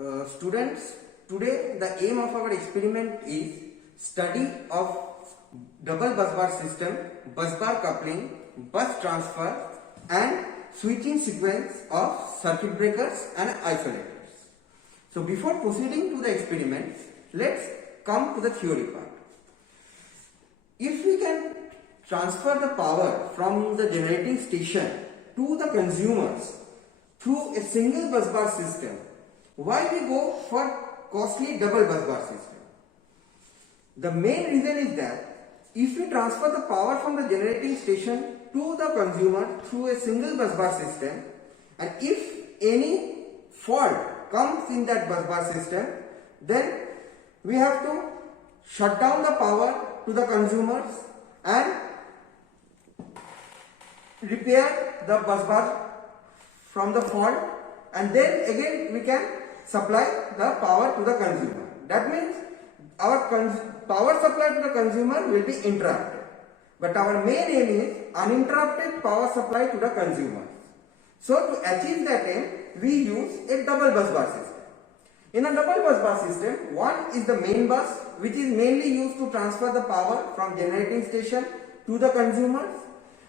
Students, today the aim of our experiment is study of double bus bar system, bus bar coupling, bus transfer and switching sequence of circuit breakers and isolators. So before proceeding to the experiment, let's come to the theory part. If we can transfer the power from the generating station to the consumers through a single bus bar system, why we go for costly double bus bar system? The main reason is that if we transfer the power from the generating station to the consumer through a single bus bar system, and if any fault comes in that bus bar system, then we have to shut down the power to the consumers and repair the bus bar from the fault, and then again we can supply the power to the consumer. That means our power supply to the consumer will be interrupted, but our main aim is uninterrupted power supply to the consumer. So to achieve that aim, we use a double bus bar system. In a double bus bar system, one is the main bus, which is mainly used to transfer the power from generating station to the consumers,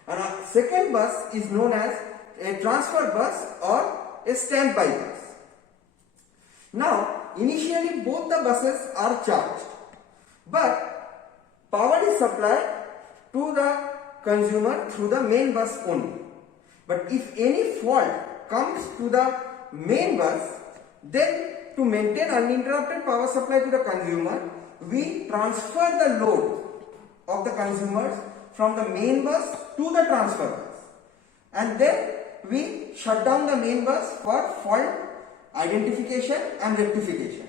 and a second bus is known as a transfer bus or a standby bus. Now, initially both the buses are charged, but power is supplied to the consumer through the main bus only. But if any fault comes to the main bus, then to maintain uninterrupted power supply to the consumer, we transfer the load of the consumers from the main bus to the transfer bus, and then we shut down the main bus for fault identification and rectification.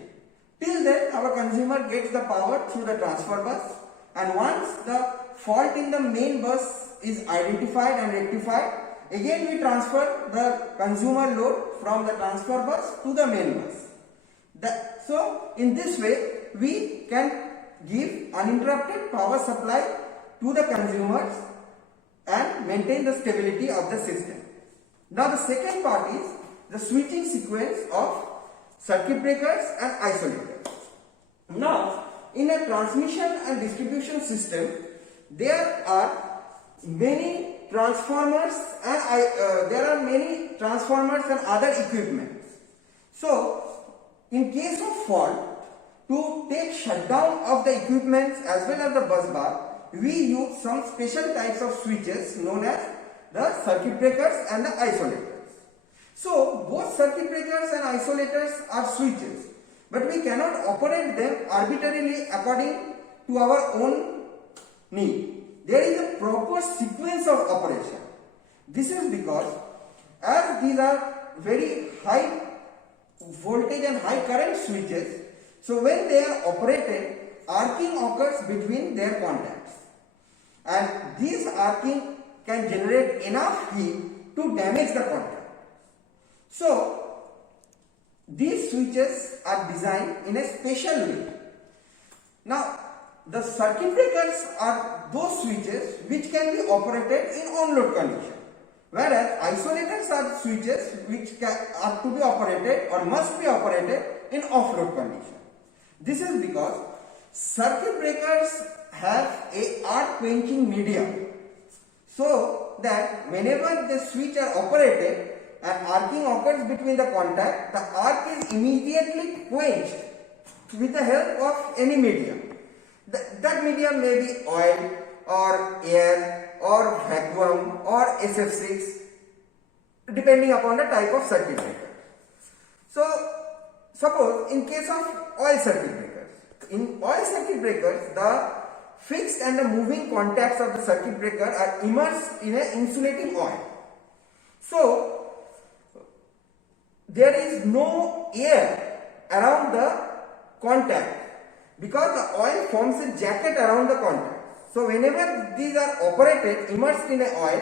Till then our consumer gets the power through the transfer bus, and once the fault in the main bus is identified and rectified, again we transfer the consumer load from the transfer bus to the main bus. So in this way we can give uninterrupted power supply to the consumers and maintain the stability of the system. Now the second part is the switching sequence of circuit breakers and isolators. Now in a transmission and distribution system, there are many transformers and other equipments. So in case of fault, to take shutdown of the equipments as well as the bus bar, we use some special types of switches known as the circuit breakers and the isolators. So both circuit breakers and isolators are switches, but we cannot operate them arbitrarily according to our own need. There is a proper sequence of operation. This is because as these are very high voltage and high current switches, so when they are operated, arcing occurs between their contacts, and this arcing can generate enough heat to damage the contact. So these switches are designed in a special way. Now the circuit breakers are those switches which can be operated in on-load condition, whereas isolators are switches which are to be operated or must be operated in off-load condition. This is because circuit breakers have a arc quenching medium, so that whenever the switch are operated and arcing occurs between the contact, the arc is immediately quenched with the help of any medium. That medium may be oil or air or vacuum or SF6, depending upon the type of circuit breaker. So suppose in case of oil circuit breakers, in oil circuit breakers, the fixed and the moving contacts of the circuit breaker are immersed in an insulating oil. So there is no air around the contact because the oil forms a jacket around the contact. So whenever these are operated immersed in an oil,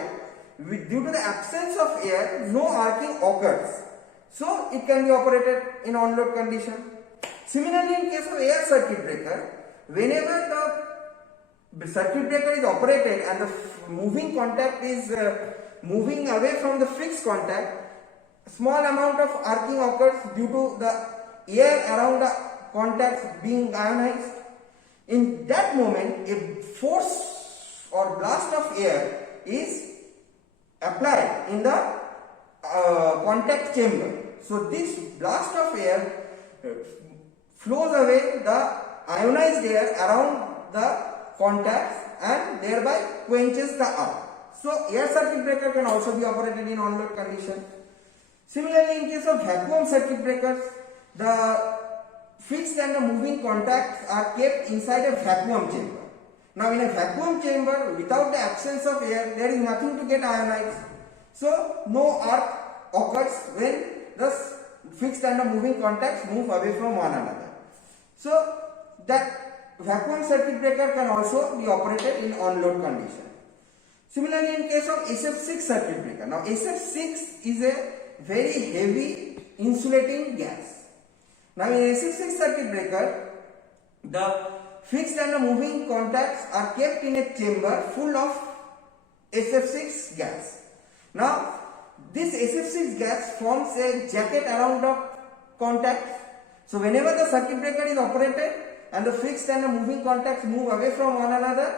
due to the absence of air, no arcing occurs. So it can be operated in on-load condition. Similarly, in case of air circuit breaker, whenever the circuit breaker is operated and the moving contact is moving away from the fixed contact, small amount of arcing occurs due to the air around the contacts being ionized. In that moment, a force or blast of air is applied in the contact chamber. So this blast of air flows away the ionized air around the contacts and thereby quenches the arc. So air circuit breaker can also be operated in on-load condition. Similarly, in case of vacuum circuit breakers, the fixed and the moving contacts are kept inside a vacuum chamber. Now in a vacuum chamber, without the absence of air, there is nothing to get ionized. So no arc occurs when the fixed and the moving contacts move away from one another. So that vacuum circuit breaker can also be operated in on-load condition. Similarly, in case of SF6 circuit breaker. Now SF6 is a very heavy insulating gas. Now in SF6 circuit breaker, the fixed and the moving contacts are kept in a chamber full of SF6 gas. Now this SF6 gas forms a jacket around the contacts. So whenever the circuit breaker is operated and the fixed and the moving contacts move away from one another,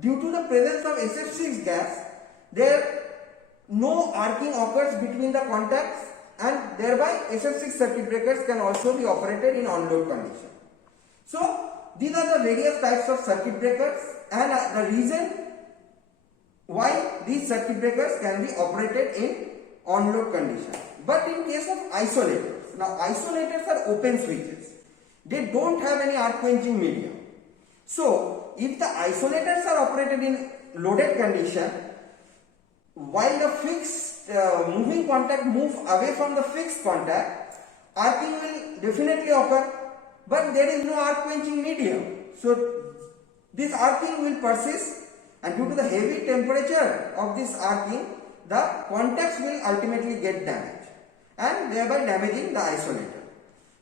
due to the presence of SF6 gas, no arcing occurs between the contacts, and thereby SF6 circuit breakers can also be operated in on-load condition. So these are the various types of circuit breakers and the reason why these circuit breakers can be operated in on-load condition. But in case of isolators, now isolators are open switches. They don't have any arc quenching medium. So if the isolators are operated in loaded condition, while the fixed moving contact move away from the fixed contact, arcing will definitely occur, but there is no arc quenching medium. So this arcing will persist, and due to the heavy temperature of this arcing, the contacts will ultimately get damaged and thereby damaging the isolator.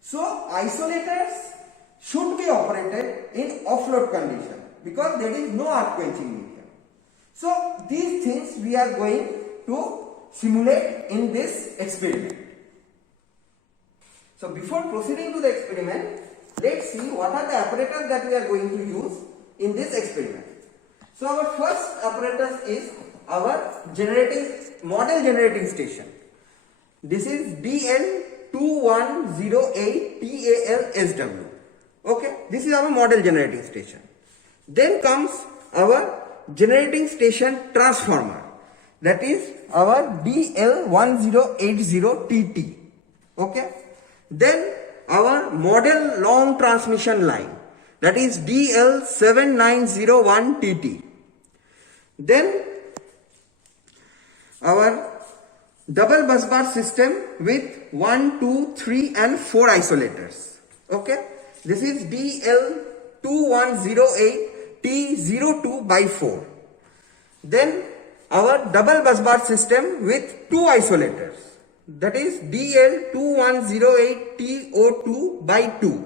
So isolators should be operated in off-load condition because there is no arc quenching medium. So these things we are going to simulate in this experiment. So before proceeding to the experiment, let's see what are the apparatus that we are going to use in this experiment. So our first apparatus is our model generating station. This is DL2108 TALSW. Okay, this is our model generating station. Then comes our generating station transformer, that is our DL1080TT. Okay, then our model long transmission line, that is DL7901TT. Then our double bus bar system with 1, 2, 3 and 4 isolators. Okay, this is DL2108T02/4. Then our double bus bar system with 2 isolators, that is DL2108T02/2.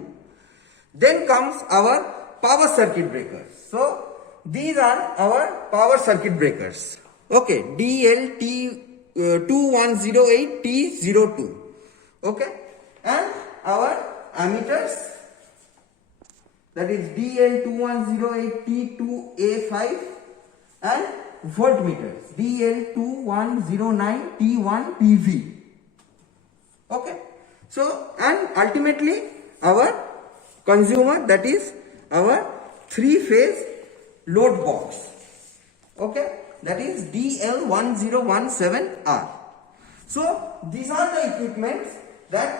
Then comes our power circuit breakers. So these are our power circuit breakers. Okay, DL2108T02. Okay, and our ammeters, that is DL2108T2A5, and voltmeters DL2109T1PV. Okay, so and ultimately our consumer, that is our 3-phase load box. Okay, that is DL1017R. So these are the equipments that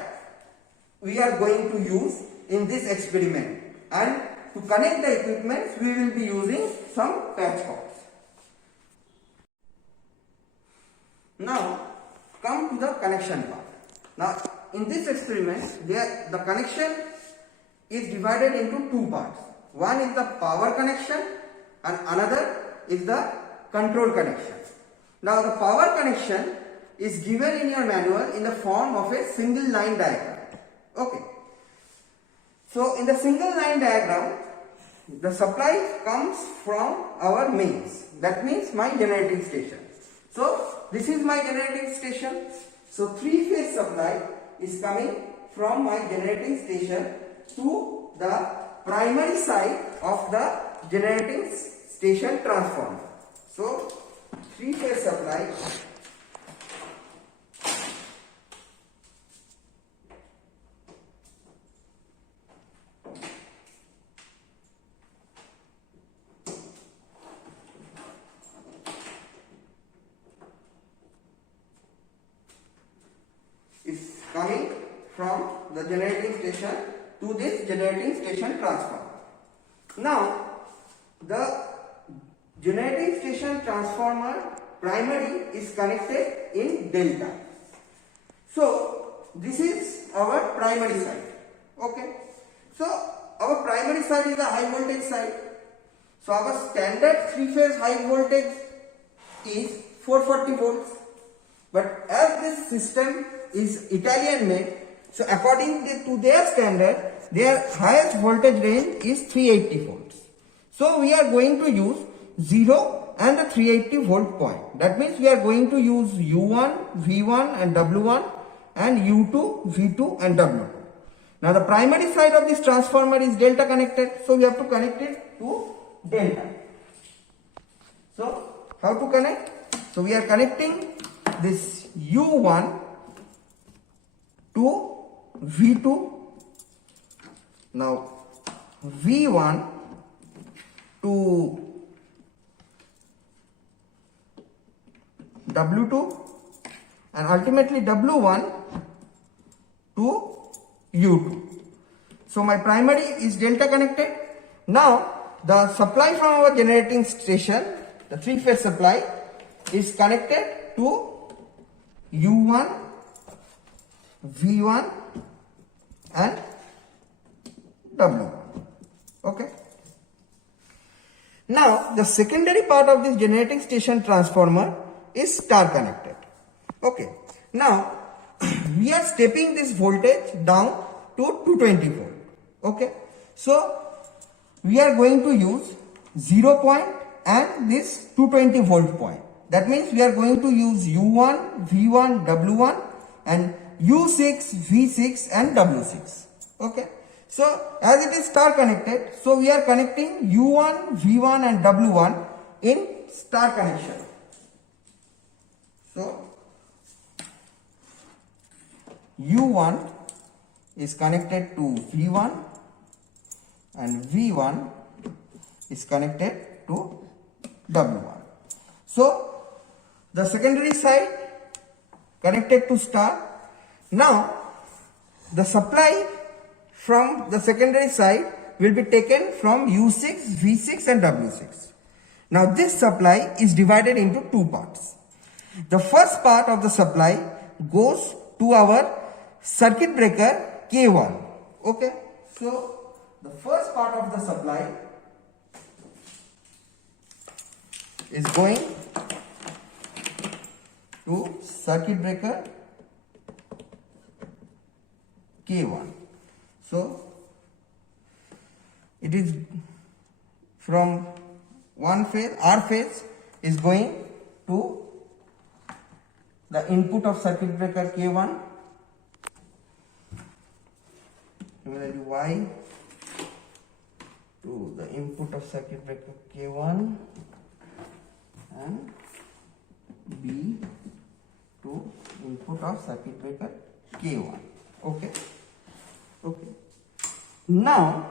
we are going to use in this experiment, and to connect the equipments we will be using some patch cords. Now come to the connection part. Now in this experiment the connection is divided into 2 parts. One is the power connection and another is the control connection. Now the power connection is given in your manual in the form of a single line diagram. Okay. So in the single line diagram, the supply comes from our mains. That means my generating station. So this is my generating station. So 3-phase supply is coming from my generating station to the primary side of the generating station transformer. So, three-phase supply is coming from the generating station to this generating station transformer. Now, the generating station transformer primary is connected in delta. So, this is our primary side. Okay. So, our primary side is the high voltage side. So, our standard three-phase high voltage is 440 volts. But as this system is Italian made, so according to their standard, their highest voltage range is 380 volts. So we are going to use 0 and the 380 volt point. That means we are going to use U1, V1 and W1 and U2, V2 and W2. Now the primary side of this transformer is delta connected, so we have to connect it to delta. So how to connect? So we are connecting this U1 to V2, now V1 to W2 and ultimately W1 to U2. So my primary is delta connected. Now the supply from our generating station, the three-phase supply, is connected to U1, V1 and W1. Okay. Now the secondary part of this generating station transformer is star connected. Okay. Now we are stepping this voltage down to 220 volt. Okay. So we are going to use 0 point and this 220 volt point. That means we are going to use U1, V1, W1 and U6, V6 and W6. Okay. So as it is star connected, so we are connecting U1, V1 and W1 in star connection. So U1 is connected to V1 and V1 is connected to W1. So the secondary side connected to star. Now the supply from the secondary side will be taken from U6, V6 and W6. Now this supply is divided into two parts. The first part of the supply goes to our circuit breaker K1. Okay. So the first part of the supply is going to circuit breaker K1. So it is from one phase, R phase is going to the input of circuit breaker K1. Similarly Y to the input of circuit breaker K1 and B to input of circuit breaker K1. Okay. Okay. Now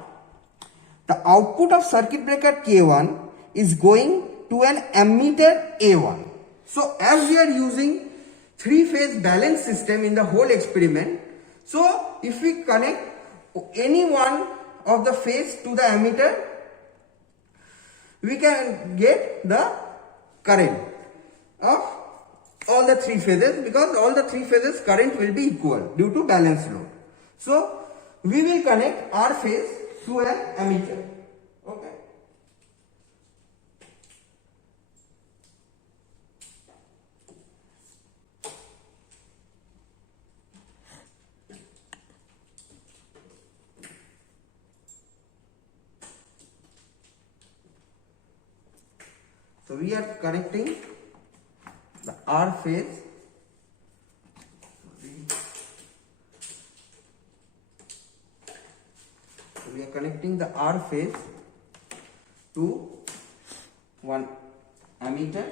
the output of circuit breaker K1 is going to an ammeter A1. So as we are using three-phase balance system in the whole experiment, so if we connect any one of the phase to the ammeter, we can get the current of all the three phases, because all the three phases current will be equal due to balance load. So we will connect R phase to an ammeter. Okay. So we are connecting the R phase we are connecting the R phase to one ammeter,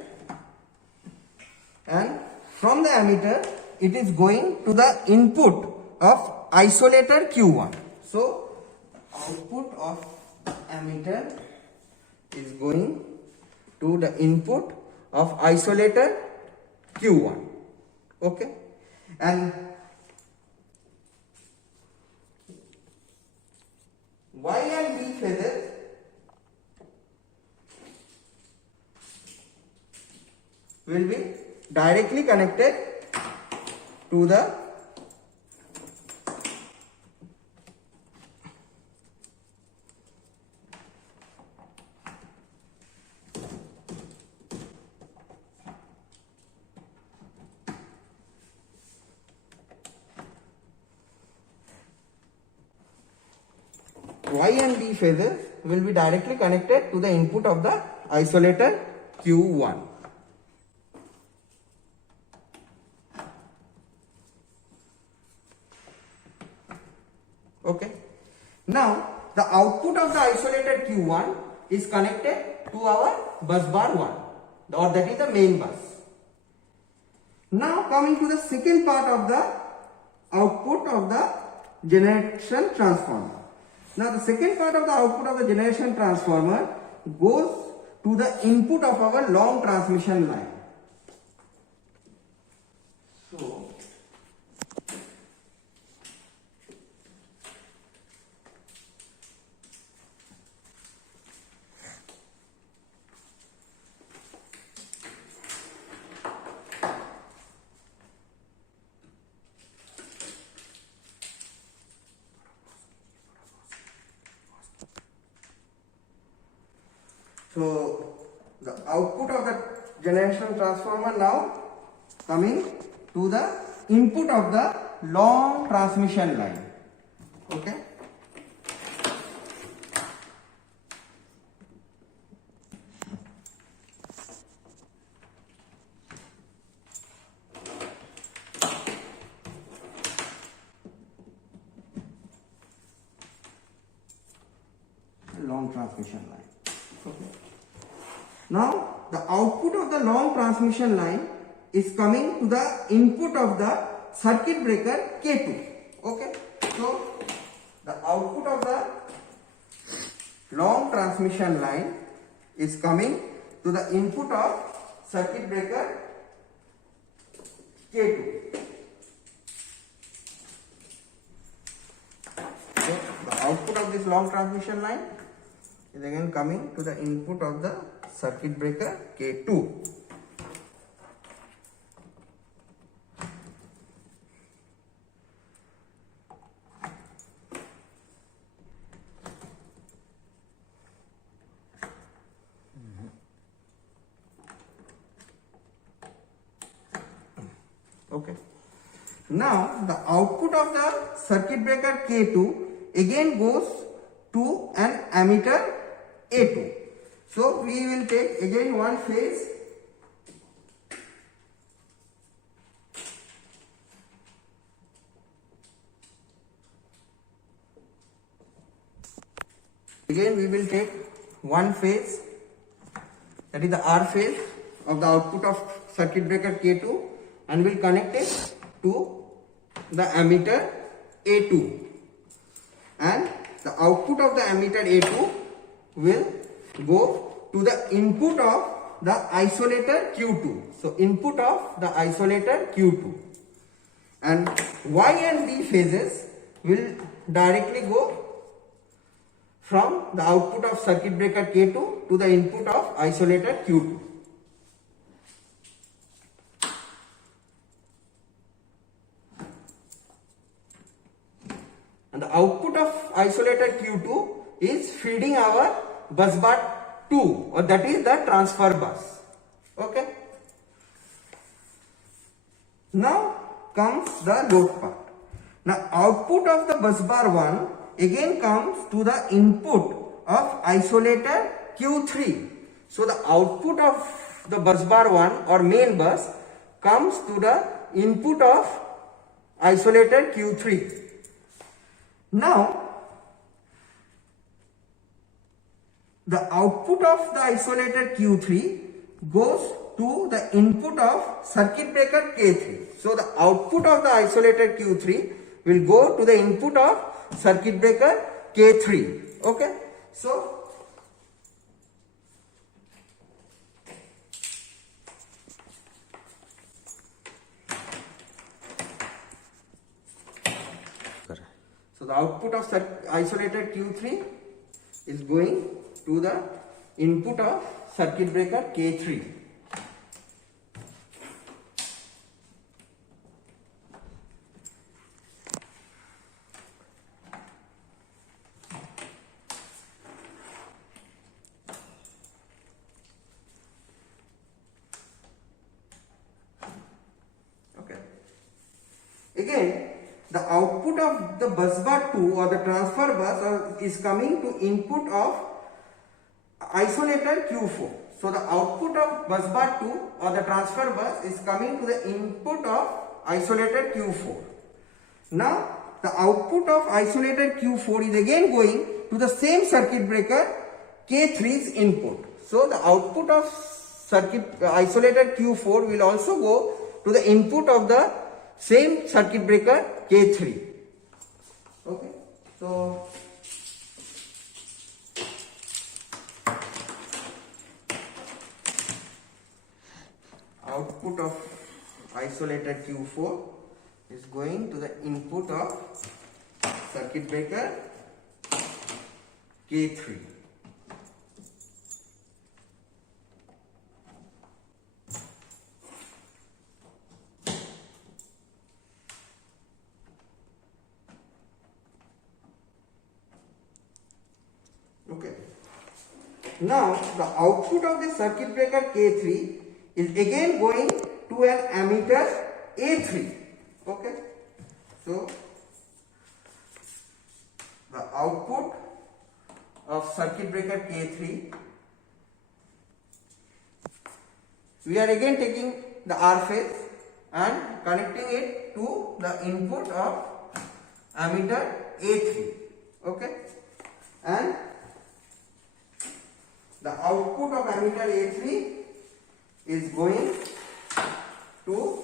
and from the ammeter it is going to the input of isolator Q1. So output of ammeter is going to the input of isolator Q1. Okay, and Y and B phases will be directly connected to the Y and B phases will be directly connected to the input of the isolator Q1. Okay. Now the output of the isolator Q1 is connected to our bus bar 1, or that is the main bus. Now coming to the second part of the output of the generation transformer. Now the second part of the output of the generation transformer goes to the input of our long transmission line. So the output of the generation transformer now coming to the input of the long transmission line. Okay. Long transmission line. Okay. Now the output of the long transmission line is coming to the input of the circuit breaker K2. Okay. So the output of the long transmission line is coming to the input of circuit breaker K2. So the output of this long transmission line is again coming to the input of the circuit breaker K2. Okay. Now the output of the circuit breaker K2 again goes to an ammeter A2. So we will take again one phase. Again we will take one phase, that is the R phase of the output of circuit breaker K2, and will connect it to the ammeter A2, and the output of the ammeter A2 will go to the input of the isolator Q2. So input of the isolator Q2, and Y and B phases will directly go from the output of circuit breaker K2 to the input of isolator Q2. And the output of isolator Q2 is feeding our bus bar 2, or that is the transfer bus. Okay. Now comes the load part. Now output of the bus bar 1 again comes to the input of isolator Q3. So the output of the bus bar 1 or main bus comes to the input of isolator Q3. Now the output of the isolator Q3 goes to the input of circuit breaker K3. So the output of the isolator Q3 will go to the input of circuit breaker K3. Okay. So the output of isolated Q3 is going to the input of circuit breaker K3. Okay. Again, the output of the bus bar 2 or the transfer bus is coming to input of isolator Q4. So the output of bus bar 2 or the transfer bus is coming to the input of isolator Q4. Now the output of isolator Q4 is again going to the same circuit breaker K3's input. So the output of isolator Q4 will also go to the input of the same circuit breaker K3. Okay. So output of isolated Q4 is going to the input of circuit breaker K3. Okay. Now the output of the circuit breaker K3 is again going to an ammeter A3. Okay. So the output of circuit breaker K3, we are again taking the R phase and connecting it to the input of ammeter A3. Okay. And the output of ammeter A3 is going to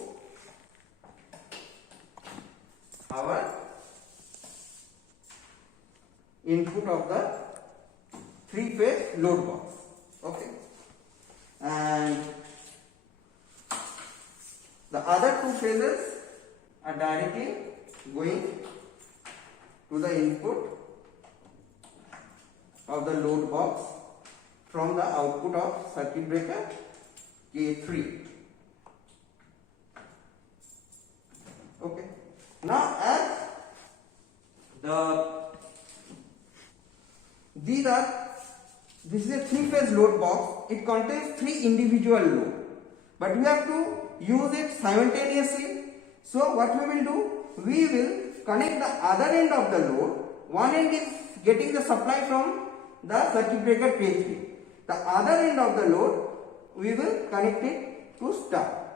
our input of the 3-phase load box. Okay. And the other 2 phases are directly going to the input of the load box from the output of circuit breaker K3. Okay. Now as this is a 3-phase load box, it contains 3 individual loads, but we have to use it simultaneously. So what we will do, we will connect the other end of the load. One end is getting the supply from the circuit breaker K3. The other end of the load, we will connect it to star.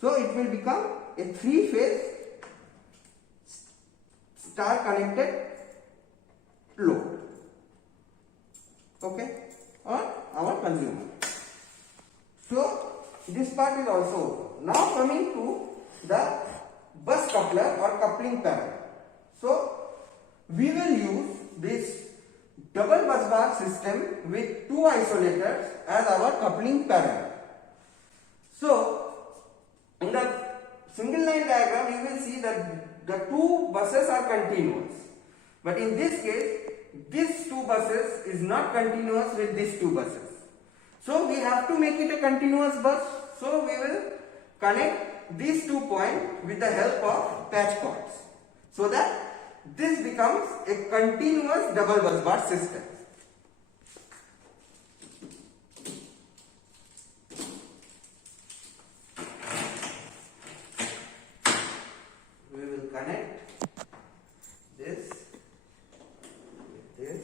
So it will become a 3-phase star connected load. Okay, on our consumer. So this part is also over. Now coming to the bus coupler or coupling pair. So we will use this double bus bar system with 2 isolators as our coupling pair. So in the single line diagram you will see that the 2 buses are continuous, but in this case these 2 buses is not continuous with these 2 buses. So we have to make it a continuous bus. So we will connect these 2 points with the help of patch cords, so that this becomes a continuous double bus bar system. We will connect this with this.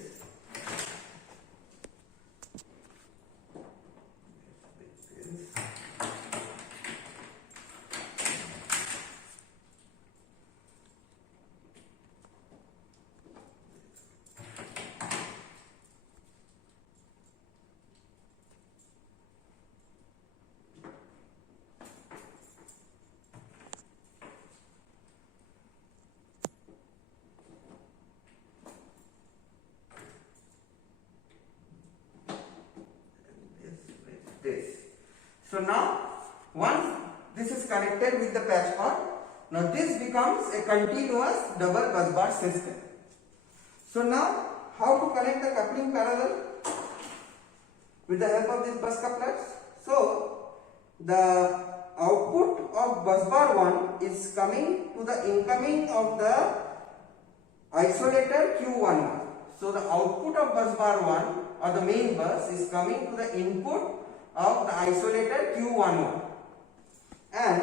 So now once this is connected with the patch cord, now this becomes a continuous double bus bar system. So now how to connect the coupling parallel with the help of these bus couplers? So the output of bus bar 1 is coming to the incoming of the isolator Q11. So the output of bus bar 1 or the main bus is coming to the input of the isolator Q11, and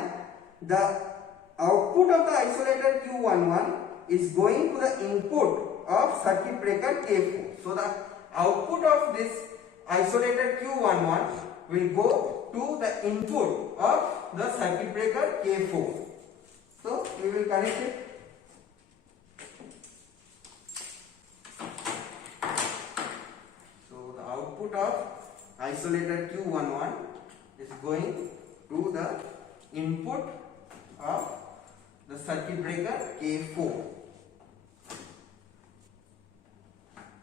the output of the isolator Q11 is going to the input of circuit breaker K4. So the output of this isolator Q11 will go to the input of the circuit breaker K4. So we will connect it. So the output of isolator Q11 is going to the input of the circuit breaker K4.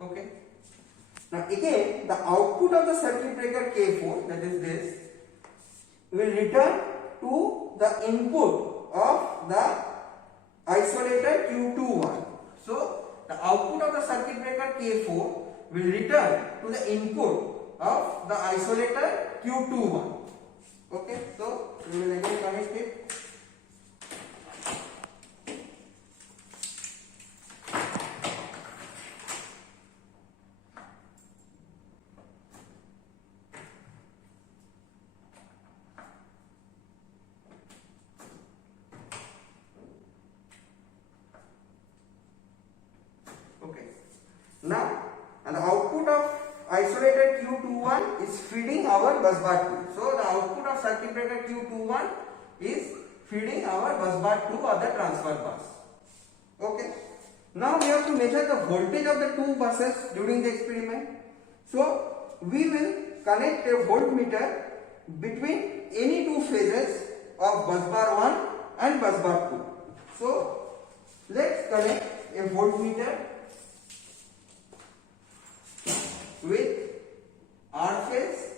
Okay. Now again, the output of the circuit breaker K4, that is this, will return to the input of the isolator Q21. So the output of the circuit breaker K4 will return to the input of the isolator Q21. Okay, so we will again connect it. Okay. Now, and the output of isolated Q21 is feeding our bus bar 2. So, the output of circuit breaker Q21 is feeding our bus bar 2 or the transfer bus. Okay. Now, we have to measure the voltage of the two buses during the experiment. So, we will connect a voltmeter between any two phases of bus bar 1 and bus bar 2. So, let's connect a voltmeter with R phase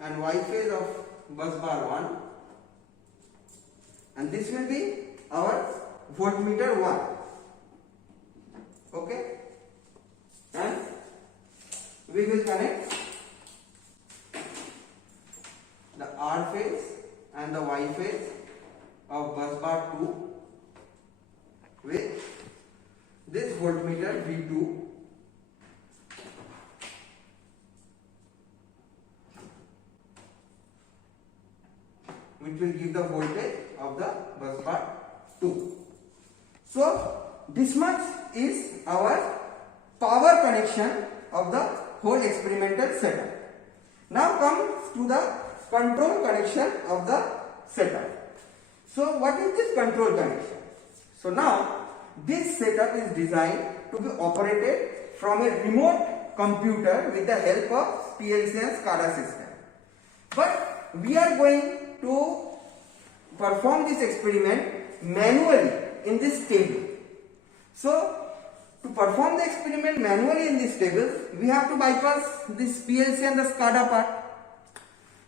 and Y phase of bus bar 1, and this will be our voltmeter 1. Okay, and we will connect the R phase and the Y phase of bus bar 2 with this voltmeter V2, which will give the voltage of the bus bar 2. So this much is our power connection of the whole experimental setup. Now comes to the control connection of the setup. So what is this control connection? So now this setup is designed to be operated from a remote computer with the help of PLC and SCADA system. But we are going to perform this experiment manually in this table. So to perform the experiment manually in this table, we have to bypass this PLC and the SCADA part.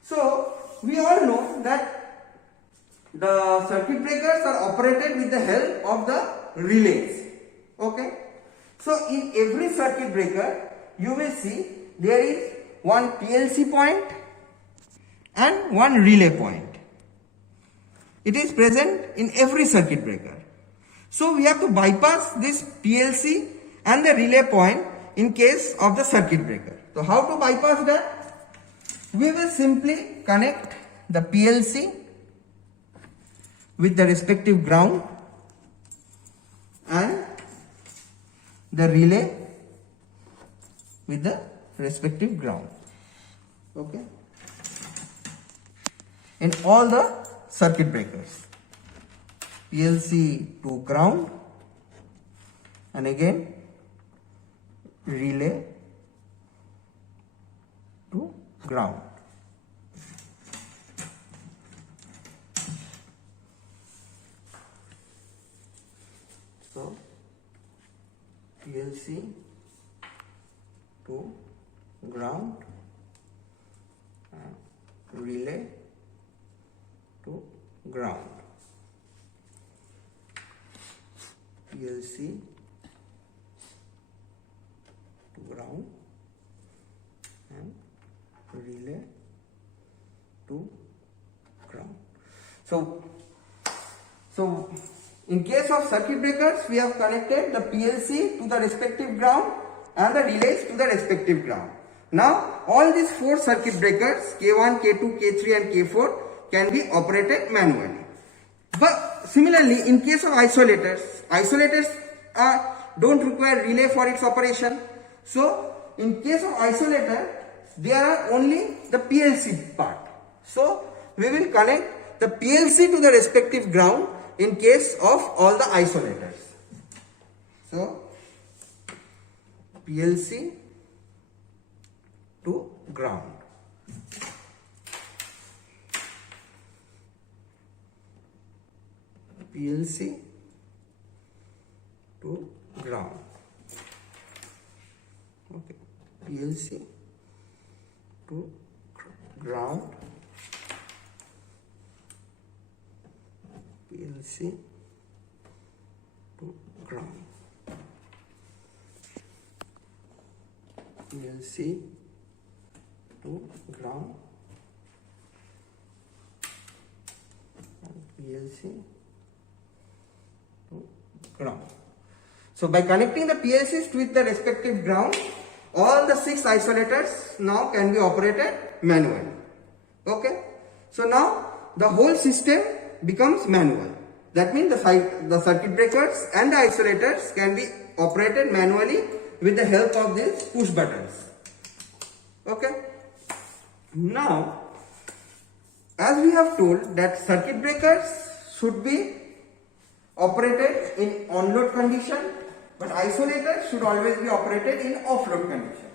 So we all know that the circuit breakers are operated with the help of the relays. Okay. So in every circuit breaker, you will see there is one PLC point and one relay point. It is present in every circuit breaker. So we have to bypass this PLC and the relay point in case of the circuit breaker. So how to bypass that? We will simply connect the PLC with the respective ground and the relay with the respective ground. Okay. In all the circuit breakers, PLC to ground and again relay to ground. So PLC to ground relay to ground. PLC to ground and relay to ground. So in case of circuit breakers, we have connected the PLC to the respective ground and the relays to the respective ground. Now all these 4 circuit breakers K1, K2, K3 and K4 can be operated manually. But similarly, in case of isolators don't require relay for its operation. So in case of isolator, there are only the PLC part. So we will connect the PLC to the respective ground in case of all the isolators. So PLC to ground. PLC to ground. Okay, PLC to ground. PLC to ground. PLC to ground. PLC to ground. So by connecting the PLCs with the respective ground, all the 6 isolators now can be operated manually. Okay. So now the whole system becomes manual. That means the circuit breakers and the isolators can be operated manually with the help of these push buttons. Okay. Now, as we have told that circuit breakers should be operated in on-load condition, but isolators should always be operated in off-load condition.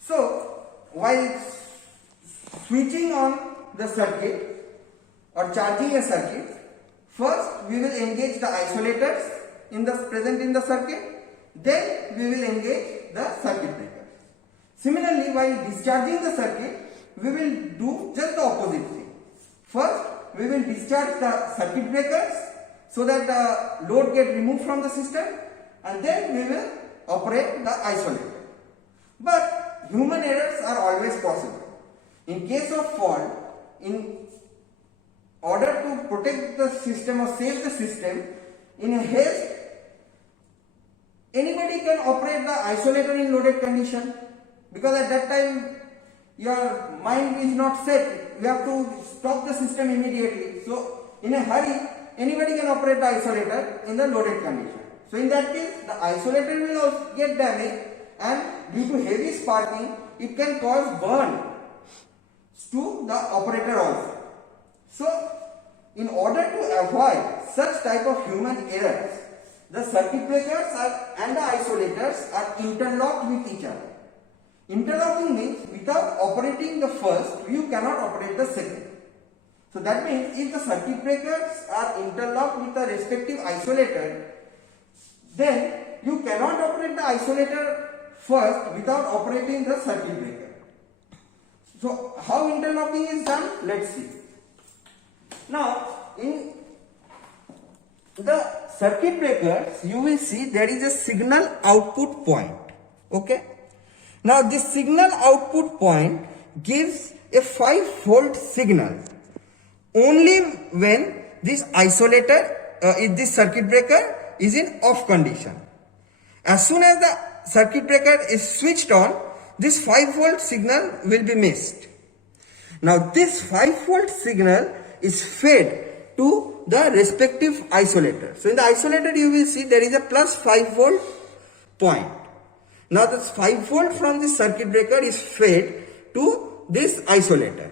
So, while switching on the circuit or charging a circuit, first we will engage the isolators present in the circuit, then we will engage the circuit breakers. Similarly, while discharging the circuit, we will do just the opposite thing. First, we will discharge the circuit breakers so that the load gets removed from the system, and then we will operate the isolator. But human errors are always possible. In case of fault, in order to protect the system or save the system, in a haste, anybody can operate the isolator in loaded condition, because at that time your mind is not set. You have to stop the system immediately. So in a hurry, anybody can operate the isolator in the loaded condition. So in that case, the isolator will also get damaged, and due to heavy sparking, it can cause burn to the operator also. So in order to avoid such type of human errors, the circuit breakers and the isolators are interlocked with each other. Interlocking means without operating the first, you cannot operate the second. So that means if the circuit breakers are interlocked with the respective isolator, then you cannot operate the isolator first without operating the circuit breaker. So how interlocking is done? Let's see. Now in the circuit breakers, you will see there is a signal output point. Okay. Now this signal output point gives a 5-volt signal only when this isolator, this circuit breaker is in off condition. As soon as the circuit breaker is switched on, this 5-volt signal will be missed. Now this 5-volt signal is fed to the respective isolator. So in the isolator you will see there is a plus 5-volt point. Now this 5-volt from this circuit breaker is fed to this isolator.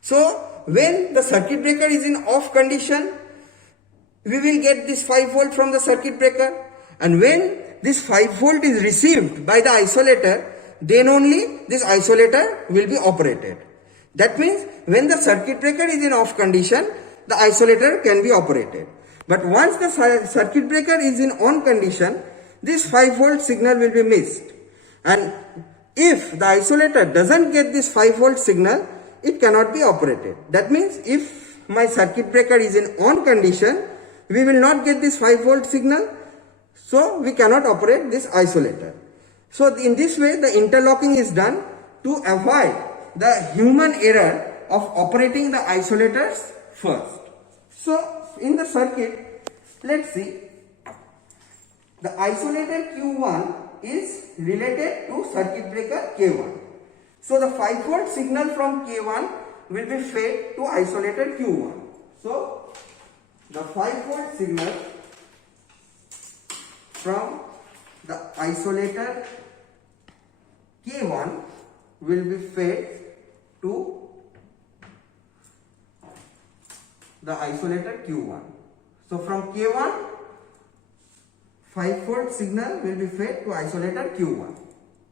So when the circuit breaker is in off condition, we will get this 5-volt from the circuit breaker, and when this 5-volt is received by the isolator, then only this isolator will be operated. That means when the circuit breaker is in off condition, the isolator can be operated. But once the circuit breaker is in on condition, this 5-volt signal will be missed. And if the isolator doesn't get this 5-volt signal, it cannot be operated. That means if my circuit breaker is in on condition, we will not get this 5 volt signal, so we cannot operate this isolator. So in this way the interlocking is done to avoid the human error of operating the isolators first. So in the circuit, let's see, the isolator Q1 is related to circuit breaker K1. So the 5 volt signal from K1 will be fed to isolator Q1. So the 5 volt signal from the isolator K1 will be fed to the isolator Q1. So from K1, 5 volt signal will be fed to isolator Q1.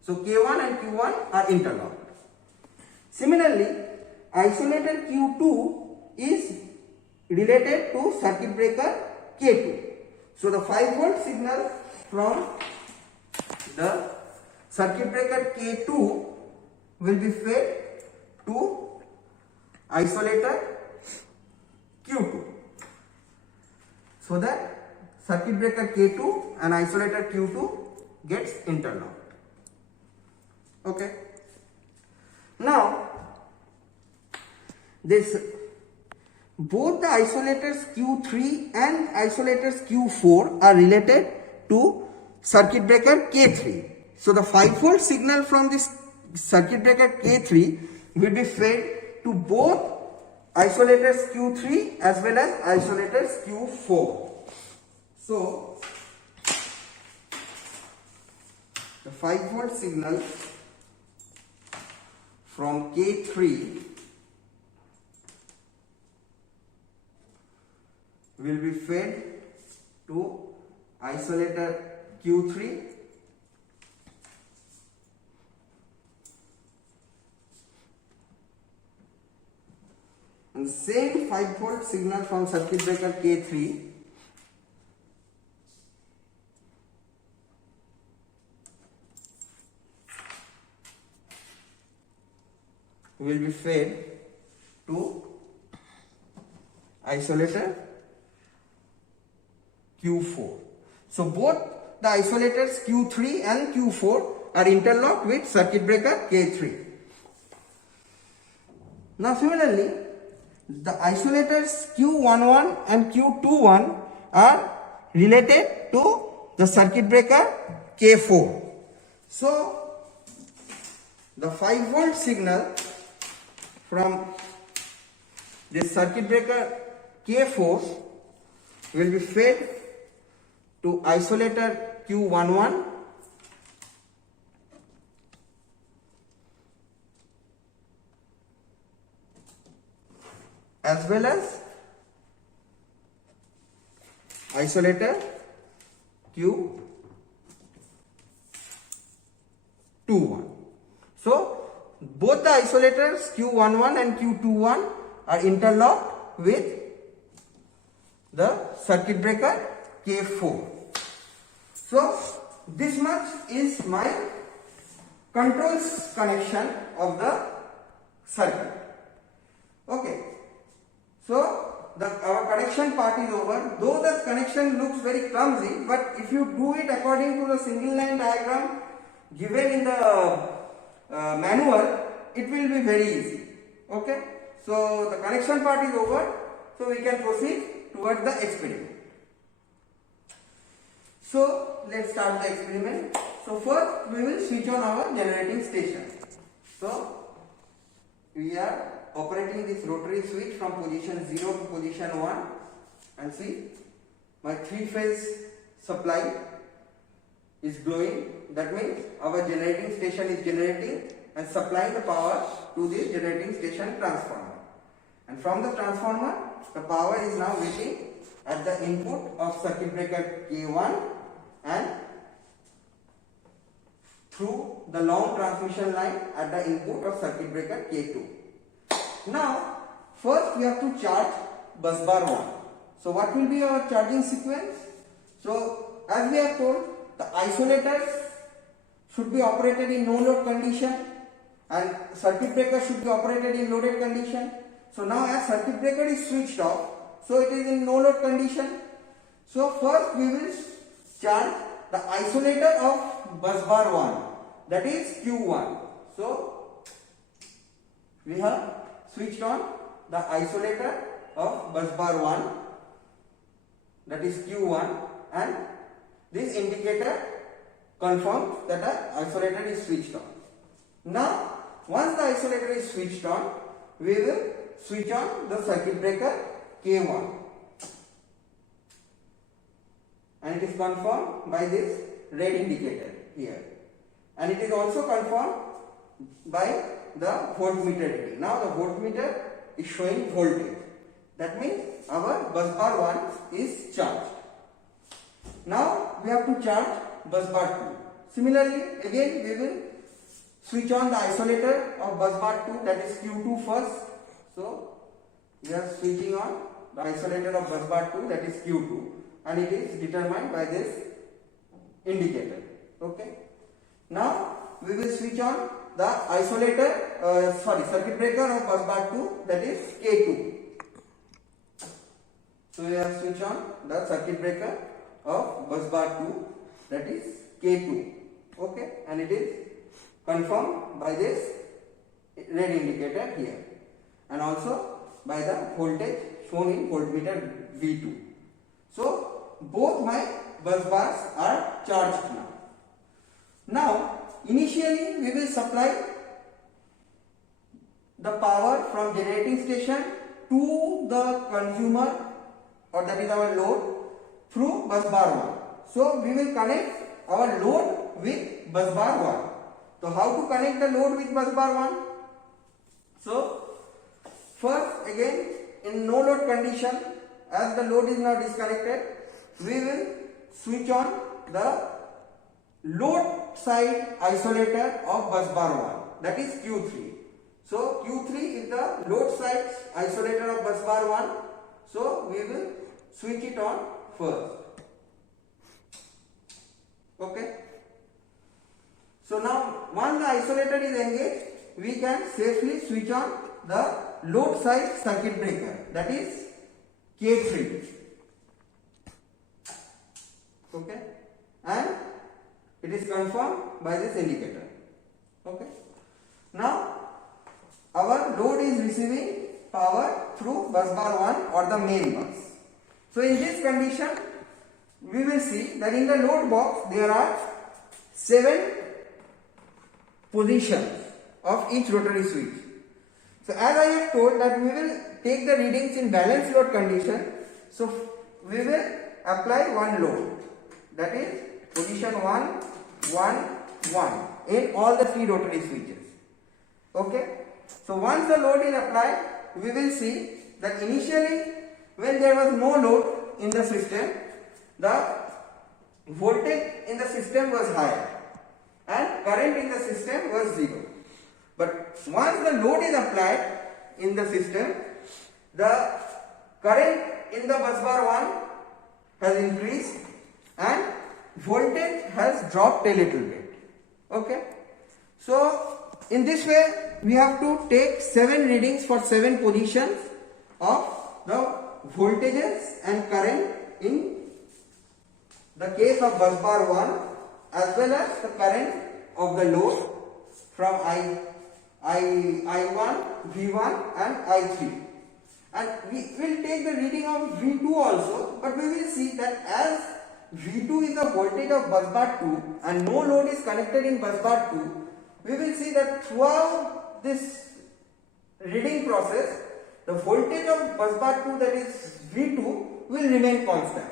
So K1 and Q1 are interlocked. Similarly, isolator Q2 is related to circuit breaker K2. So the 5 volt signal from the circuit breaker K2 will be fed to isolator Q2. So that circuit breaker K2 and isolator Q2 gets interlocked. Okay. Now, both the isolators Q3 and isolators Q4 are related to circuit breaker K3. So the 5 volt signal from this circuit breaker K3 will be fed to both isolators Q3 as well as isolators Q4. So the 5 volt signal from K3 will be fed to isolator Q3 and same 5 volt signal from circuit breaker K3 will be fed to isolator Q4. So both the isolators Q3 and Q4 are interlocked with circuit breaker K3. Now similarly, the isolators Q11 and Q21 are related to the circuit breaker K4. So the 5 volt signal from this circuit breaker K4 will be fed to isolator Q11 as well as isolator Q21. So both the isolators Q11 and Q21 are interlocked with the circuit breaker K4. So this much is my controls connection of the circuit. Okay. So our connection part is over. Though the connection looks very clumsy, but if you do it according to the single line diagram given in the manual, it will be very easy. Okay. So the connection part is over. So we can proceed towards the experiment. So let's start the experiment. So first we will switch on our generating station. So we are operating this rotary switch from position 0 to position 1, and see my 3-phase supply is glowing. That means our generating station is generating and supplying the power to this generating station transformer, and from the transformer the power is now waiting at the input of circuit breaker K1 and through the long transmission line at the input of circuit breaker K2. Now first we have to charge bus bar 1. So what will be our charging sequence? So as we have told, the isolators should be operated in no load condition and circuit breaker should be operated in loaded condition. So now as circuit breaker is switched off, so it is in no load condition. So first we will charge the isolator of bus bar 1, that is Q1. So we have switched on the isolator of bus bar 1, that is Q1, and this indicator confirms that the isolator is switched on. Now once the isolator is switched on, we will switch on the circuit breaker K1, and it is confirmed by this red indicator here, and it is also confirmed by the voltmeter reading. Now the voltmeter is showing voltage, that means our bus bar 1 is charged. Now we have to charge bus bar 2. Similarly, again we will switch on the isolator of bus bar 2, that is Q2 first. So we are switching on the isolator of bus bar 2, that is Q2, and it is determined by this indicator. Okay. Now we will switch on the isolator, circuit breaker of bus bar 2, that is K2. So we have switched on the circuit breaker of bus bar 2, that is K2. Okay, and it is confirmed by this red indicator here, and also by the voltage shown in voltmeter V2. So both my bus bars are charged now. Now initially we will supply the power from generating station to the consumer, or that is our load, through bus bar 1. So we will connect our load with bus bar 1. So how to connect the load with bus bar 1? So first, again, in no load condition, as the load is now disconnected, we will switch on the load side isolator of bus bar 1, that is Q3. So Q3 is the load side isolator of bus bar 1. So we will switch it on first. Okay. So now once the isolator is engaged, we can safely switch on the load side circuit breaker, that is K3. Okay, and it is confirmed by this indicator. Okay. Now our load is receiving power through bus bar 1 or the main bus. So in this condition, we will see that in the load box there are 7 positions of each rotary switch. So as I have told that we will take the readings in balanced load condition, so we will apply one load, that is position 1, 1, 1 in all the 3 rotary switches. Okay. So once the load is applied, we will see that initially when there was no load in the system, the voltage in the system was higher and current in the system was 0. But once the load is applied in the system, the current in the bus bar 1 has increased and voltage has dropped a little bit. Okay. So in this way we have to take 7 readings for 7 positions of the voltages and current in the case of bus bar 1, as well as the current of the load from I1, V1 and I3. And we will take the reading of V2 also, but we will see that as V2 is the voltage of bus bar 2 and no load is connected in bus bar 2, we will see that throughout this reading process, the voltage of bus bar 2, that is V2, will remain constant.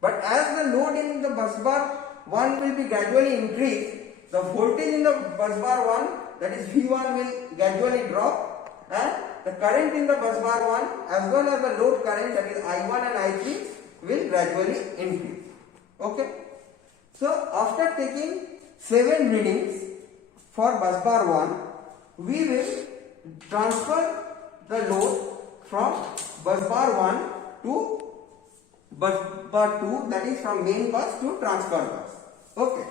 But as the load in the bus bar 1 will be gradually increased, the voltage in the bus bar 1, that is V1, will gradually drop, and the current in the bus bar 1 as well as the load current, that is I1 and I3, will gradually increase. Okay. So after taking 7 readings for bus bar 1, we will transfer the load from bus bar 1 to bus bar 2, that is from main bus to transfer bus. Okay.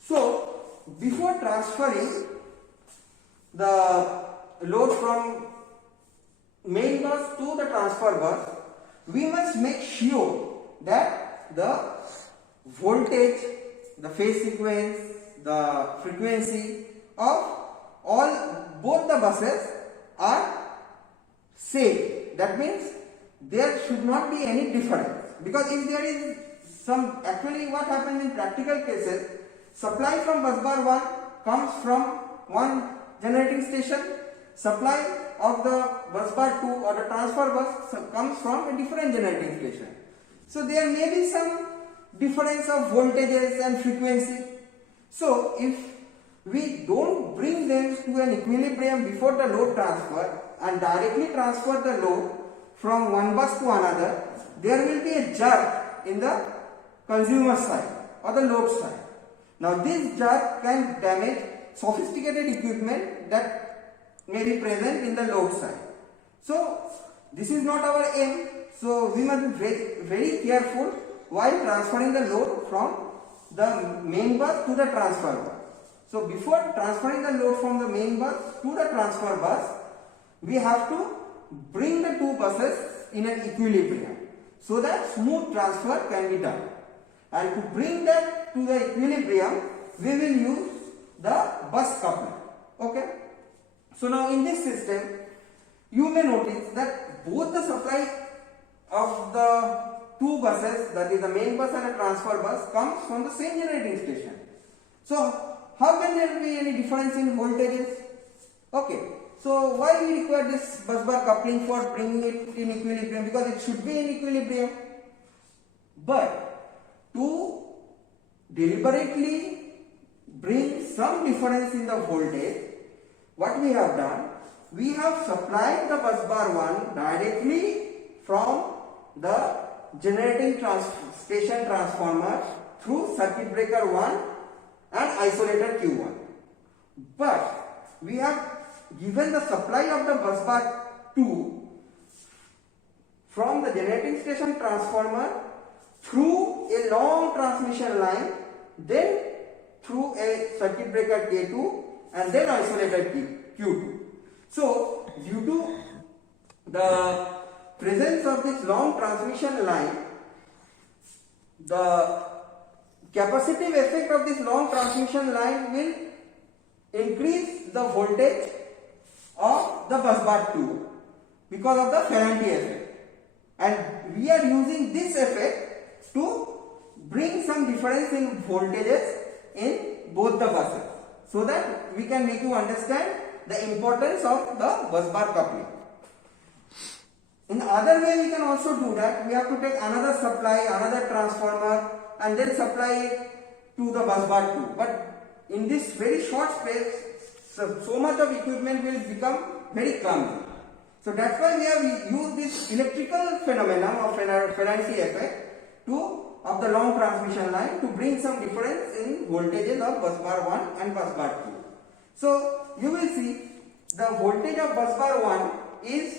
So before transferring the load from main bus to the transfer bus, we must make sure that the voltage, the phase sequence, the frequency of both the buses are same. That means there should not be any difference, because if there is actually what happens in practical cases, supply from bus bar 1 comes from one generating station, supply of the bus bar 2 or the transfer bus comes from a different generating station. So there may be some difference of voltages and frequency. So if we don't bring them to an equilibrium before the load transfer and directly transfer the load from one bus to another, there will be a jerk in the consumer side or the load side. Now this jerk can damage sophisticated equipment that may be present in the load side. So this is not our aim. So we must be very careful while transferring the load from the main bus to the transfer bus. So before transferring the load from the main bus to the transfer bus, we have to bring the two buses in an equilibrium so that smooth transfer can be done. And to bring that to the equilibrium, we will use the bus coupler. Okay. So now in this system, you may notice that both the supply of the two buses, that is the main bus and a transfer bus, comes from the same generating station. So how can there be any difference in voltages? Okay. So why we require this bus bar coupling for bringing it in equilibrium? Because it should be in equilibrium. But to deliberately bring some difference in the voltage, what we have done, we have supplied the bus bar 1 directly from the generating station transformer through circuit breaker 1 and isolator Q1. But we have given the supply of the bus bar 2 from the generating station transformer through a long transmission line, then through a circuit breaker K2 and then isolator Q2. So due to the presence of this long transmission line, the capacitive effect of this long transmission line will increase the voltage of the bus bar 2 because of the Ferranti effect, and we are using this effect to bring some difference in voltages in both the buses, so that we can make you understand the importance of the bus bar coupling. In other way we can also do that. We have to take another supply, another transformer, and then supply it to the bus bar 2. But in this very short space, so much of equipment will become very clumsy. So that's why we have used this electrical phenomenon of Ferranti effect of the long transmission line to bring some difference in voltages of bus bar 1 and bus bar 2. So you will see the voltage of bus bar 1 is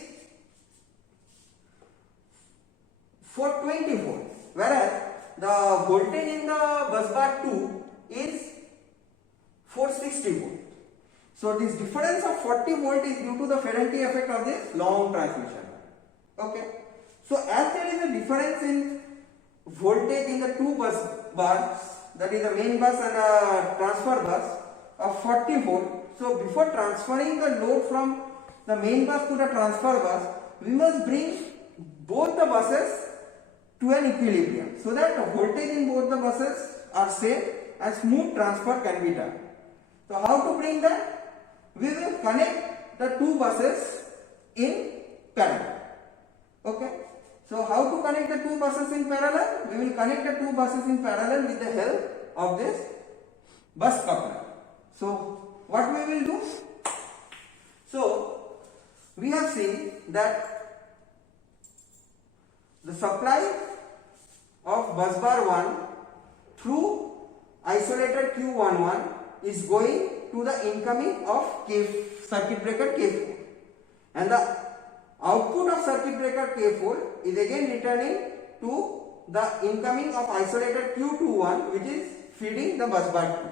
420 volts, whereas the voltage in the bus bar 2 is 460 volts. So this difference of 40 volt is due to the Ferranti effect of this long transmission. Okay. So as there is a difference in voltage in the two bus bars, that is the main bus and a transfer bus of 40 volt. So before transferring the load from the main bus to the transfer bus, we must bring both the buses to an equilibrium so that the voltage in both the buses are same and smooth transfer can be done. So how to bring that? We will connect the two buses in parallel. Okay. So how to connect the two buses in parallel? We will connect the two buses in parallel with the help of this bus coupler. So what we will do? So we have seen that the supply of bus bar 1 through isolator Q11 is going to the incoming of circuit breaker K4, and the output of circuit breaker K4 is again returning to the incoming of isolator Q21, which is feeding the bus bar 2.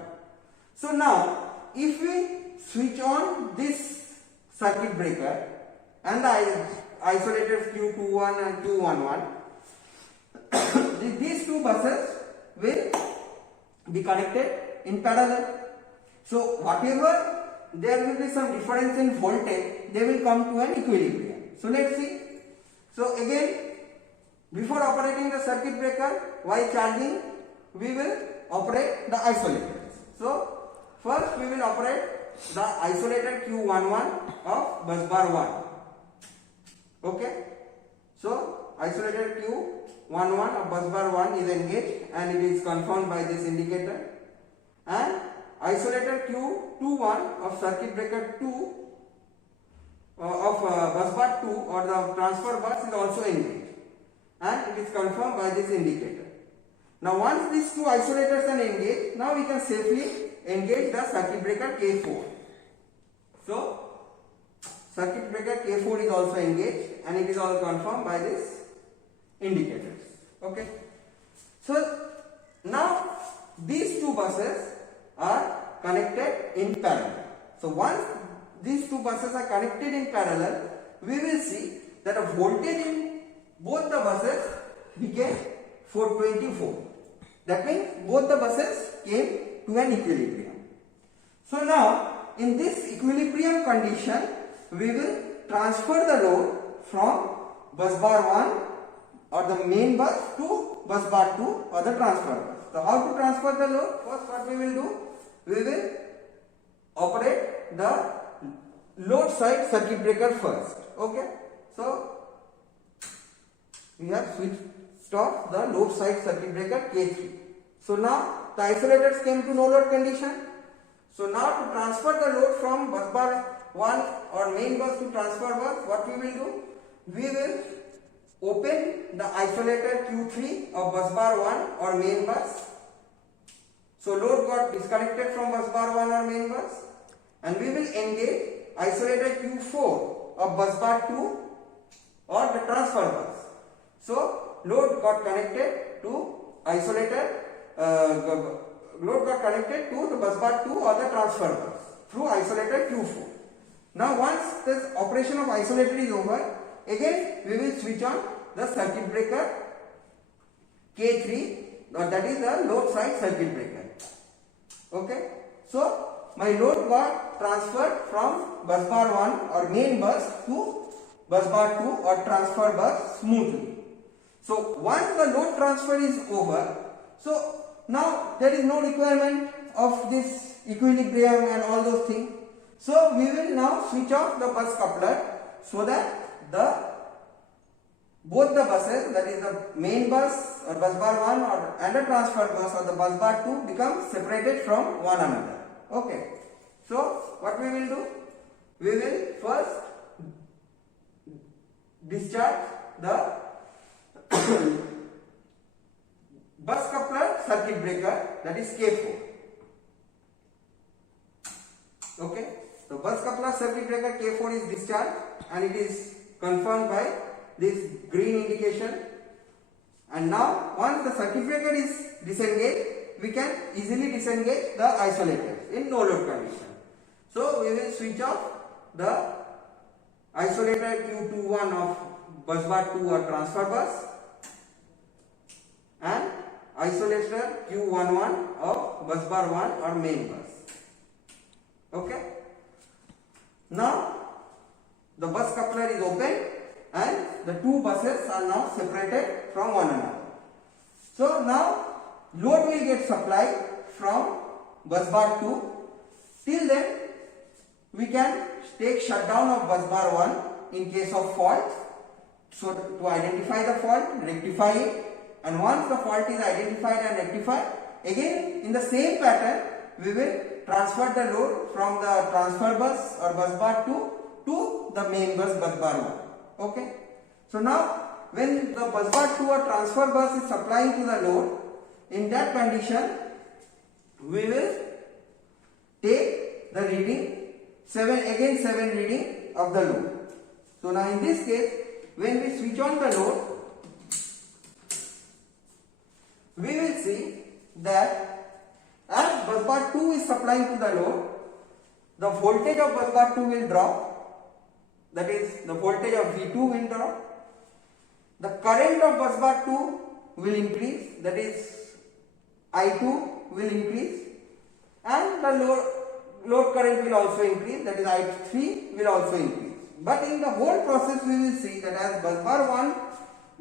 So now if we switch on this circuit breaker and the isolators Q21 and Q11, these two buses will be connected in parallel. So whatever there will be some difference in voltage, they will come to an equilibrium. So let's see. So again, before operating the circuit breaker, while charging, we will operate the isolators. So first we will operate the isolator Q11 of bus bar 1. Okay. So isolator Q11 of bus bar 1 is engaged and it is confirmed by this indicator, and isolator Q21 of circuit breaker 2 of bus bar 2 or the transfer bus is also engaged and it is confirmed by this indicator. Now once these two isolators are engaged, now we can safely engage the circuit breaker K4. So circuit breaker K4 is also engaged and it is all confirmed by these indicators. Okay. So now these two buses are connected in parallel. So once these two buses are connected in parallel, we will see that a voltage in both the buses became 420 volt. That means both the buses came to an equilibrium. So now in this equilibrium condition, we will transfer the load from bus bar 1 or the main bus to bus bar 2 or the transfer bus. So how to transfer the load? First what we will do? We will operate the load side circuit breaker first. Okay. So we have switched off the load side circuit breaker K3. So now the isolators came to no load condition. So now to transfer the load from bus bar 1 or main bus to transfer bus, what we will do? We will open the isolator Q3 of bus bar 1 or main bus. So load got disconnected from bus bar 1 or main bus, and we will engage isolator Q4 of bus bar 2 or the transfer bus. So load got connected to isolator, load got connected to the bus bar 2 or the transfer bus through isolator Q4. Now once this operation of isolator is over, again we will switch on the circuit breaker K3, that is the load side circuit breaker. Okay. So my load got transferred from bus bar 1 or main bus to bus bar 2 or transfer bus smoothly. So once the load transfer is over, so now there is no requirement of this equilibrium and all those things. So we will now switch off the bus coupler so that both the buses, that is the main bus or bus bar 1 and the transfer bus or the bus bar 2 become separated from one another. Okay. So what we will do? We will first discharge the bus coupler circuit breaker, that is K4. Okay. So bus coupler circuit breaker K4 is discharged and it is confirmed by this green indication. And now once the circuit breaker is disengaged, we can easily disengage the isolators in no load condition. So we will switch off the isolator Q21 of bus bar 2 or transfer bus and isolator Q11 of bus bar 1 or main bus. Okay. Now the bus coupler is open and the two buses are now separated from one another. So now load will get supplied from bus bar 2. Till then we can take shutdown of bus bar 1 in case of fault. So to identify the fault, rectify it, and once the fault is identified and rectified, again in the same pattern we will transfer the load from the transfer bus or bus bar 2 to the main bus, bus bar 1. Okay. So now when the bus bar 2 or transfer bus is supplying to the load, in that condition we will take the reading 7 reading of the load. So now in this case, when we switch on the load, we will see that as bus bar 2 is supplying to the load, the voltage of bus bar 2 will drop, that is the voltage of V2 will drop, the current of bus bar 2 will increase, that is I2 will increase, and the load current will also increase, that is I3 will also increase. But in the whole process we will see that as bus bar 1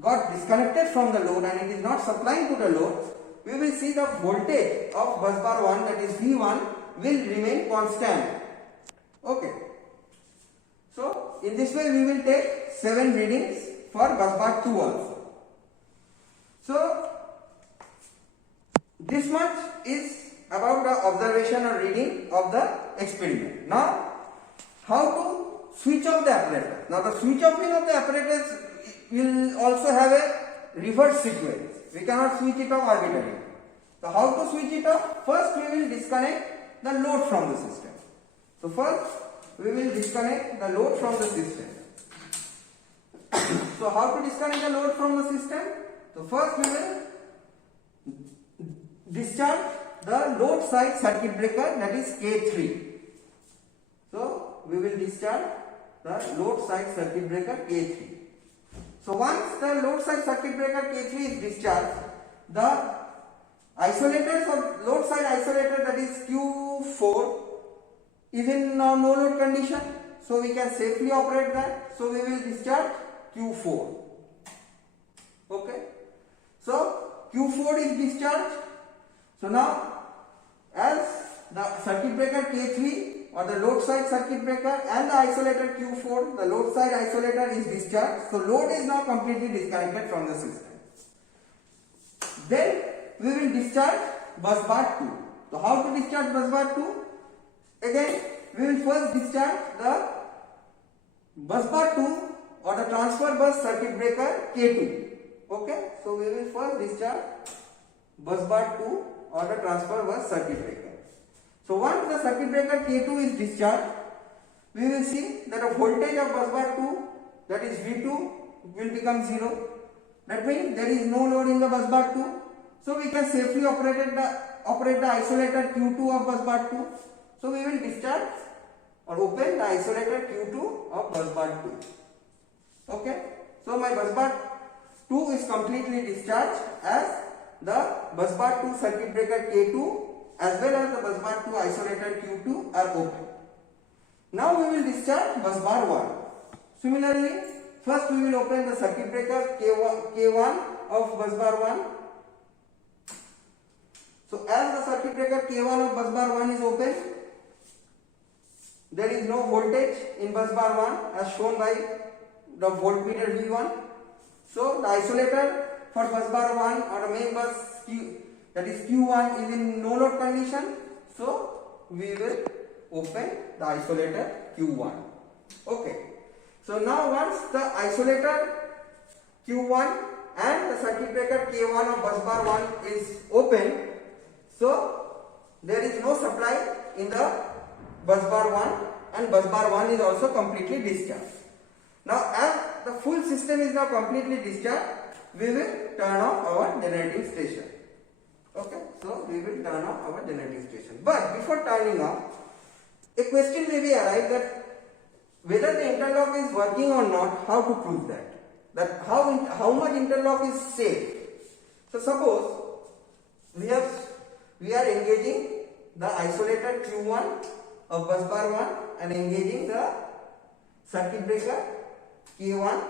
got disconnected from the load and it is not supplying to the load, we will see the voltage of bus bar 1, that is V1, will remain constant. Okay. So in this way we will take 7 readings for bus bar 2 also. So this much is about the observation or reading of the experiment. Now how to switch off the apparatus. Now the switch offing of the apparatus will also have a reverse sequence. We cannot switch it off arbitrarily. So how to switch it off? First we will disconnect the load from the system. So first we will disconnect the load from the system. So how to disconnect the load from the system? So first we will discharge the load side circuit breaker, that is K3. So we will discharge the load side circuit breaker K3. So once the load side circuit breaker K3 is discharged, the isolators of load side isolator, that is Q4, is in no load condition. So we can safely operate that. So we will discharge Q4. Okay. So Q4 is discharged. So now as the circuit breaker K3 or the load side circuit breaker and the isolator Q4, the load side isolator is discharged. So load is now completely disconnected from the system. Then we will discharge bus bar 2. So how to discharge bus bar 2? Again we will first discharge the bus bar 2 or the transfer bus circuit breaker K2. Okay. So we will first discharge bus bar 2 or the transfer bus circuit breaker. So once the circuit breaker K2 is discharged, we will see that the voltage of bus bar 2, that is V2, will become 0. That means there is no load in the bus bar 2. So we can safely operate the isolator Q2 of bus bar 2. So we will discharge or open the isolator Q2 of bus bar 2. Okay. So my bus bar 2 is completely discharged as the bus bar 2 circuit breaker K2 as well as the bus bar 2 isolator Q2 are open. Now we will discharge bus bar 1. Similarly, first we will open the circuit breaker K1 of bus bar 1. So as the circuit breaker K1 of bus bar 1 is open, there is no voltage in bus bar 1 as shown by the voltmeter V1. So the isolator for bus bar 1 or the main bus Q, that is Q1, is in no load condition. So we will open the isolator Q1. Okay. So now once the isolator Q1 and the circuit breaker K1 of bus bar 1 is open, so there is no supply in the bus bar 1 and bus bar 1 is also completely discharged. Now as the full system is now completely discharged, we will turn off our generating station. Okay, so we will turn off our generating station. But before turning off, a question may be arise that whether the interlock is working or not, how to prove that? That how much interlock is safe? So suppose we are engaging the isolator Q1 of bus bar 1 and engaging the circuit breaker K1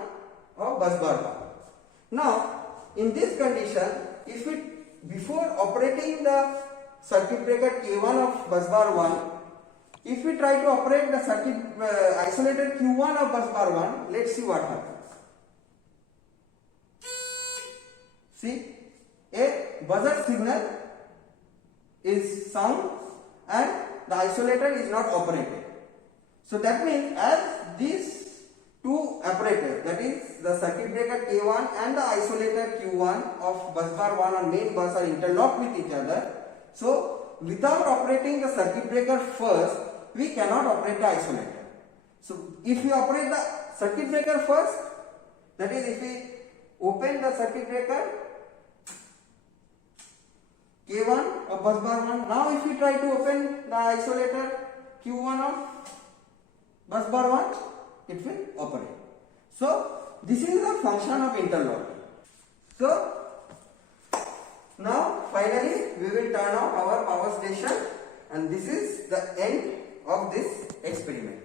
of bus bar 1. Now in this condition, if we before operating the circuit breaker K1 of bus bar 1, if we try to operate the circuit isolated Q1 of bus bar 1, let's see what happens. See, a buzzer signal is sound and the isolator is not operated. So that means as these two apparatus, that is the circuit breaker K1 and the isolator Q1 of bus bar 1 or main bus are interlocked with each other. So without operating the circuit breaker first, we cannot operate the isolator. So if we operate the circuit breaker first, that is if we open the circuit breaker K1 of bus bar 1, now if we try to open the isolator Q1 of bus bar 1, it will operate. So this is the function of interlocking. So now finally we will turn off our power station, and this is the end of this experiment.